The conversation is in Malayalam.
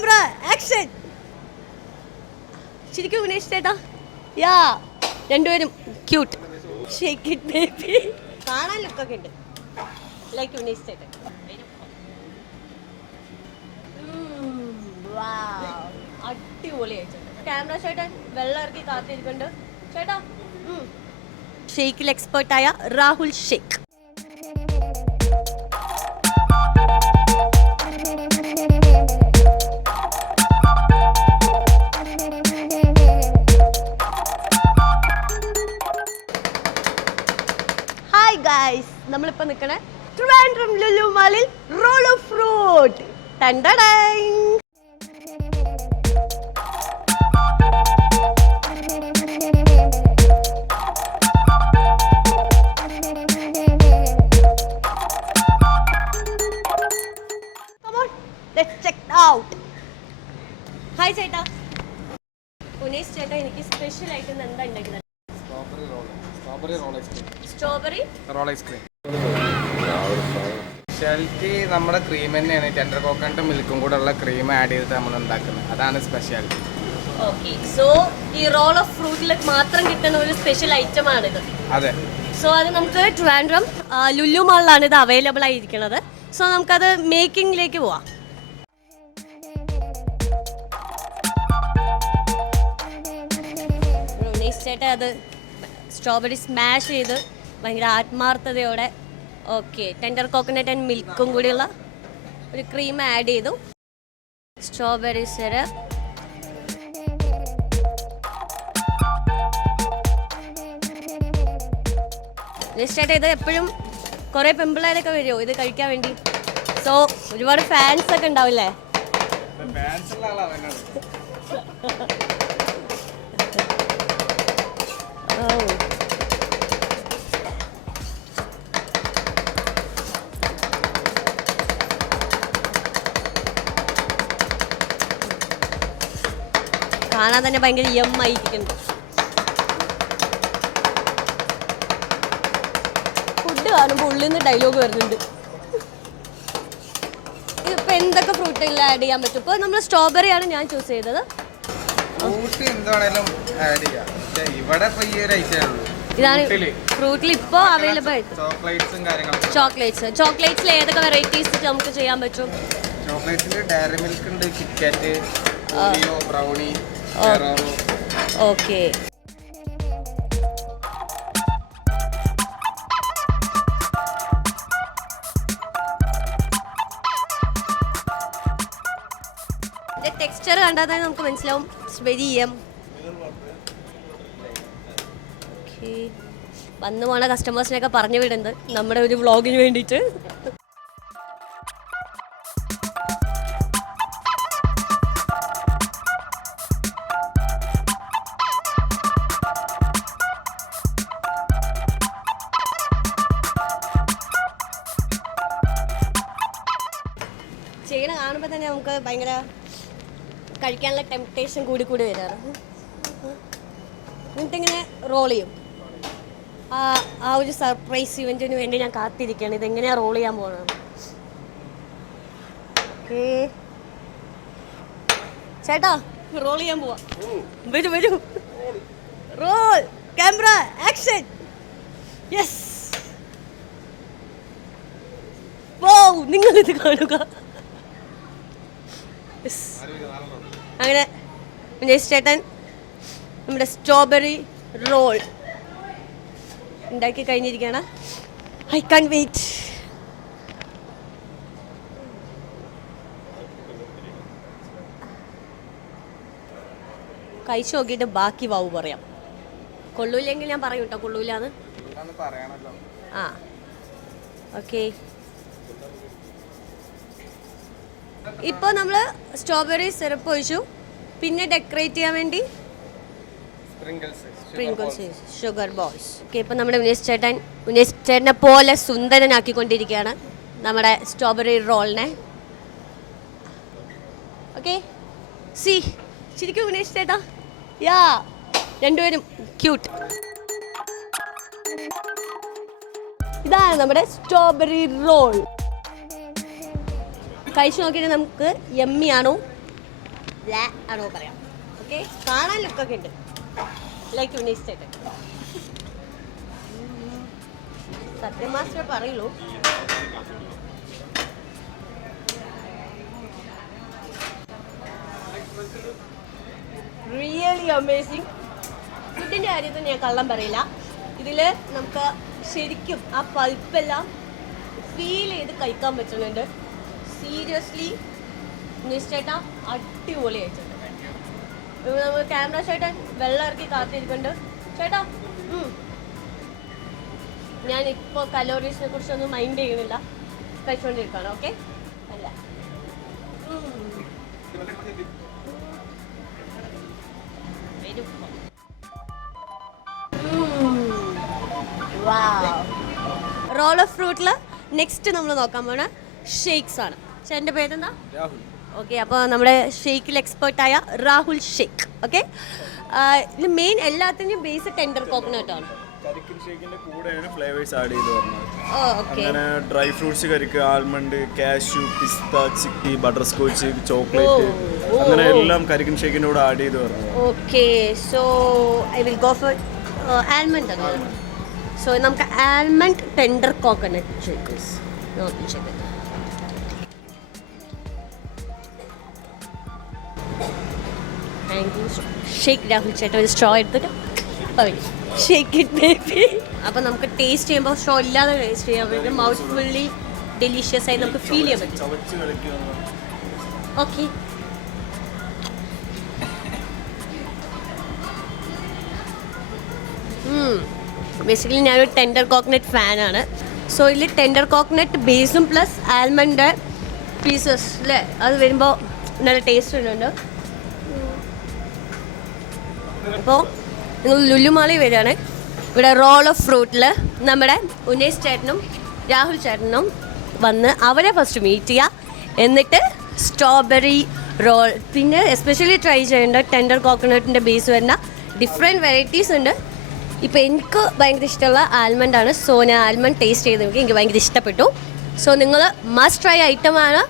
ക്യാമറ ആക്ഷൻ ശരിക്കും ഉനേഷ് ചേട്ടാ? യാ രണ്ടുപേരും ക്യൂട്ട് ഷേക്ക് ഇറ്റ് ബേബി കാണാൻ ലുക്കൊക്കെ ഉണ്ട്. ലൈക്ക് ഉനേഷ് ചേട്ടൻ. അടിപൊളിയായിട്ടുണ്ട് ക്യാമറ ചേട്ടൻ വെള്ളം ഇറക്കി കാത്തിരിക്കുന്നുണ്ട് ചേട്ടാ ഷെയ്ക്കിൽ എക്സ്പേർട്ടായ രാഹുൽ ഷെയ്ഖ് നമ്മളിപ്പോൾ നിൽക്കണേ ട്രിവാൻഡ്രം ലുലു മാളിൽ റോൾ ഓഫ് ഫ്രൂട്ട്. ടണ്ടടൈ. ഹായ് ചേട്ടാ. ഉനേഷ് ചേട്ടാ എനിക്ക് സ്പെഷ്യൽ ആയിട്ട് എന്താ ഉണ്ടാക്കുന്നത് strawberry roll strawberry roll ice cream strawberry roll ice cream speciality നമ്മുടെ ക്രീം തന്നെയാണ്. ടെൻഡർ കോക്കനട്ടും മിൽക്കും കൂടെ ഉള്ള ക്രീം ആഡ് ചെയ്തിട്ട് നമ്മൾ ഉണ്ടാക്കുന്നത്. അതാണ് സ്പെഷ്യാലിറ്റി ഓക്കെ സോ ഈ റോൾ ഓഫ് ഫ്രൂട്ടിൽ മാത്രം കിട്ടുന്ന ഒരു സ്പെഷ്യൽ ഐറ്റം ആണിത് അതെ. സോ അത് നമുക്ക് ട്രിവാൻഡ്രം ആ, ലുലു മാളിലാണ് ഇത് അവൈലബിൾ ആയിരിക്കുന്നത്. സോ നമുക്കത് മേക്കിംഗിലേക്ക് പോവാം. ചേട്ടൻ അത് സ്ട്രോബെറി സ്മാഷ് ചെയ്ത് ഭയങ്കര ആത്മാർത്ഥതയോടെ ഓക്കെ ടെൻഡർ കോക്കനട്ട് ആൻഡ് മിൽക്കും കൂടിയുള്ള ഒരു ക്രീം ആഡ് ചെയ്തു. സ്ട്രോബെറി സിറപ്പ് ജസ്റ്റായിട്ട് ഇത് എപ്പോഴും കുറേ പെമ്പിളേരൊക്കെ വരുമോ ഇത് കഴിക്കാൻ വേണ്ടി. സോ ഒരുപാട് ഫാൻസ് ഒക്കെ ഉണ്ടാവില്ലേ? കാണാൻ തന്നെ ഭയങ്കര എം ആയിരിക്കുന്നു ഫുഡ് കാണുമ്പോൾ ഉള്ളിൽ നിന്ന് ഡയലോഗ് വരുന്നുണ്ട്. ഇപ്പൊ എന്തൊക്കെ ഫ്രൂട്ട് ആഡ് ചെയ്യാൻ പറ്റും? ഇപ്പോൾ നമ്മൾ സ്ട്രോബെറി ആണ് ഞാൻ ചൂസ് ചെയ്തത്. ഇതാണ് ഫ്രൂട്ടിൽ ഇപ്പോൾ അവൈലബിൾ ആയിട്ട് ചോക്ലേറ്റ്സും ചോക്ലേറ്റ്സിൽ ഏതൊക്കെ വെറൈറ്റീസ് നമുക്ക് ചെയ്യാൻ പറ്റും? ചോക്ലേറ്റ്സിൽ ഡയറി മിൽക്ക് ഉണ്ട് KitKat Oreo brownie okay. Texture കണ്ടാൽ തന്നെ നമുക്ക് മനസ്സിലാവും. വെരി എം വന്നു പോണ കസ്റ്റമേഴ്സിനെയൊക്കെ പറഞ്ഞു വിടുന്നത് നമ്മുടെ ഒരു വ്ളോഗിന് വേണ്ടിയിട്ട്. ചെയ്യണ കാണുമ്പോൾ തന്നെ നമുക്ക് ഭയങ്കര കഴിക്കാനുള്ള ടെംപ്ടേഷൻ കൂടി കൂടി വരാറ്. എന്നിട്ടിങ്ങനെ റോൾ ചെയ്യും. ആ ആ ഒരു സർപ്രൈസ് ഇവന്റിന് വേണ്ടി ഞാൻ കാത്തിരിക്കുകയാണ് ഇതെങ്ങനെയാണ് റോൾ ചെയ്യാൻ പോകുന്നത് ഓക്കേ. ചേട്ടാ റോൾ ചെയ്യാൻ പോവാ. വരൂ വരൂ. റോൾ ക്യാമറ ആക്ഷൻ യെസ് നിങ്ങൾ ഇത് കാണുക. അങ്ങനെ ചേട്ടൻ നമ്മുടെ സ്ട്രോബെറി റോൾ ഉണ്ടാക്കി കഴിഞ്ഞിരിക്കുകയാണ്. ഐ കാൺ വെയിറ്റ് കഴിച്ചു നോക്കിയിട്ട് ബാക്കി വാവ് പറയാം. കൊള്ളൂല്ലെങ്കിൽ ഞാൻ പറയും കേട്ടോ കൊള്ളൂലാന്ന് ആ. ഓക്കെ ഇപ്പോൾ നമ്മൾ സ്ട്രോബെറി സിറപ്പ് ഒഴിച്ചു. പിന്നെ ഡെക്കറേറ്റ് ചെയ്യാൻ വേണ്ടി സ്പ്രിങ്കിൾസ് ഷുഗർ ബോൾസ് ഓക്കെ ഇപ്പം നമ്മുടെ ഉനേഷ് ചേട്ടൻ ഉനേഷ് ചേട്ടനെ പോലെ സുന്ദരനാക്കിക്കൊണ്ടിരിക്കുകയാണ് നമ്മുടെ സ്ട്രോബെറി റോളിനെ ഓക്കെ സി ശരിക്കും ഉനേഷ് ചേട്ടാ യാ രണ്ടുപേരും ക്യൂട്ട് ഇതാണ് നമ്മുടെ സ്ട്രോബെറി റോൾ കഴിച്ചു നോക്കിയിട്ട് നമുക്ക് യമ്മിയാണോ ബ്ലാ ആണോ പറയാം. ഓക്കെ കാണാൻ ലുക്കൊക്കെ ഉണ്ട്. ലൈക്ക് ഉന്നയിച്ചിട്ട് സത്യം മാസ്റ്റർ പറയുള്ളൂ. റിയലി അമേസിങ് ഫുഡിന്റെ കാര്യത്തിൽ ഞാൻ കള്ളം പറയില്ല. ഇതിൽ നമുക്ക് ശരിക്കും ആ പൾപ്പെല്ലാം ഫീൽ ചെയ്ത് കഴിക്കാൻ പറ്റുന്നുണ്ട്. സീരിയസ്ലി നിശ്ചേട്ടാ അടിപൊളിയായിട്ടുണ്ട് നമ്മൾ ക്യാമറ ചേട്ടൻ വെള്ളം ഇറക്കി കാത്തിരിക്കുന്നുണ്ട്. ചേട്ടാ ഞാൻ ഇപ്പോൾ കലോറീസിനെ കുറിച്ചൊന്നും മൈൻഡ് ചെയ്യുന്നില്ല. കഴിച്ചുകൊണ്ടിരിക്കുകയാണ് ഓക്കെ അല്ല. റോൾ ഓഫ് ഫ്രൂട്ടിൽ നെക്സ്റ്റ് നമ്മൾ നോക്കാൻ പോണ ഷേക്സ് ആണ്. ചേട്ടന്റെ പേരെന്താ? രാഹുൽ. ഓക്കെ അപ്പോൾ നമ്മുടെ ഷേക്കിൽ എക്സ്പേർട്ടായ രാഹുൽ ഷെയ്ഖ് ഓക്കെ ഇത് മെയിൻ എല്ലാത്തിന്റെയും ബേസ് ടെൻഡർ കോക്കനട്ട് ആണ്. കരിക്കിൻ ഷേക്കിന്റെ കൂടെയാണ് ഫ്ലേവേഴ്സ് ആഡ് ചെയ്ത് അങ്ങനെ ഡ്രൈ ഫ്രൂട്ട്സ് കരിക്ക് almond cashew pista chikki butterscotch chocolate അങ്ങനെ എല്ലാം കരിക്കിൻ ഷേക്കിന്റെ കൂടെ ആഡ് ചെയ്ത് പറഞ്ഞു okay so I will go for almond so നമുക്ക് almond tender coconut shake shake Rahul ചേട്ടൻ ഒരു സ്ട്രോ എടുത്തിട്ട് ഷേക്ക് നമുക്ക് ടേസ്റ്റ് ചെയ്യുമ്പോൾ സ്ട്രോ ഇല്ലാതെ ടേസ്റ്റ് ചെയ്യാൻ പറ്റും മൗത്ത് ഫുള്ളി ഡെലീഷ്യസ് ആയി നമുക്ക് ഫീൽ ചെയ്യാൻ പറ്റും. ഓക്കെ ബേസിക്കലി ഞാനൊരു ടെൻഡർ കോക്കനട്ട് ഫാനാണ് സോ ഇതിൽ ടെൻഡർ കോക്കനട്ട് ബേസും പ്ലസ് ആൽമണ്ട് പീസസ് അല്ലേ അത് വരുമ്പോൾ നല്ല ടേസ്റ്റ് ഉണ്ട് അപ്പോൾ നിങ്ങൾ ലുല്ലുമാളി വരികയാണ്. ഇവിടെ റോൾ ഓഫ് ഫ്രൂട്ടിൽ നമ്മുടെ ഉനേഷ് ചേട്ടനും രാഹുൽ ചേട്ടനും വന്ന് അവരെ ഫസ്റ്റ് മീറ്റ് ചെയ്യുക എന്നിട്ട് സ്ട്രോബെറി റോൾ പിന്നെ എസ്പെഷ്യലി ട്രൈ ചെയ്യേണ്ട ടെൻഡർ കോക്കനട്ടിന്റെ ബേസ് വരുന്ന ഡിഫറെന്റ് വെറൈറ്റീസ് ഉണ്ട്. ഇപ്പോൾ എനിക്ക് ഭയങ്കര ഇഷ്ടമുള്ള ആൽമണ്ട് ആണ്. സോ ഞാൻ ആൽമണ്ട് ടേസ്റ്റ് ചെയ്ത് നോക്കി എനിക്ക് ഭയങ്കര ഇഷ്ടപ്പെട്ടു. സോ നിങ്ങൾ മസ്റ്റ് ട്രൈ ഐറ്റമാണ്